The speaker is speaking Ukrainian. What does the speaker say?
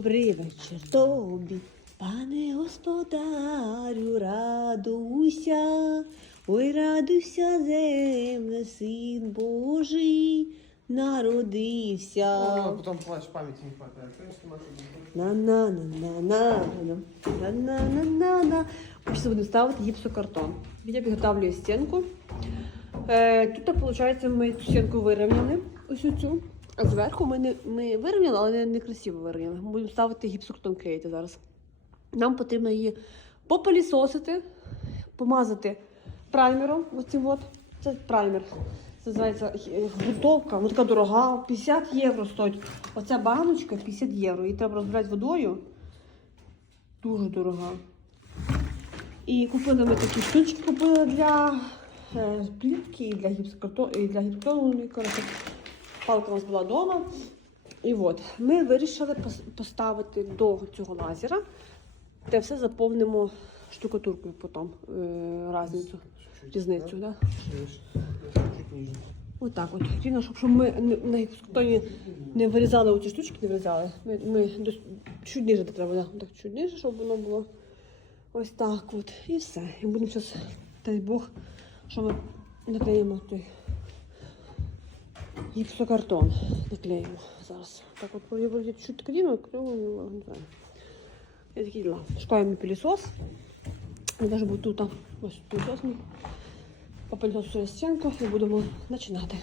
Добрий вечір тобі, пане господарю, радуйся, ой, радуйся, земле, син Божий народився. А потом плачь, памяти не Маша, на на на на на на на на на на Ми будемо ставити гіпсокартон. Я підготовлюю стінку. Е, тут, виходить, ми цю стінку вирівняли, ось цю. Зверху ми, не, ми вирівняли, але не, не красиво вирівняли. Ми будемо ставити гіпсокартон клеїти зараз. Нам потрібно її попилісосити, помазати праймером. Оцим от. Це праймер. Це називається е, грунтовка, вона така дорога, 50 євро стоїть. Оця баночка 50 євро. Її треба розбирати водою. Дуже дорога. І купили ми такі штучки купили для е, плівки і для гіпсокартону, і для гіпсокартону. Палка у нас була вдома. І от ми вирішили поставити до цього лазера, де все заповнимо штукатуркою потім е, разницю, різницю. Да? Отак от. Хотіла, щоб, ми не- на гіпсокартоні не вирізали оці штучки, не вирізали. Ми, ми до, чуть ниже де треба, да? так чуть ниже, щоб воно було ось так от. І все. І будемо зараз, дай Бог, що ми наклеїмо той гіпсокартон. Наклеїмо зараз. Так от я вроді чуть кліно, клеїмо, не знаю. Я такі діла. Шукаємо пилісос. Може бути тут. Ось пилісос мій. Попильносую стінку і будемо починати.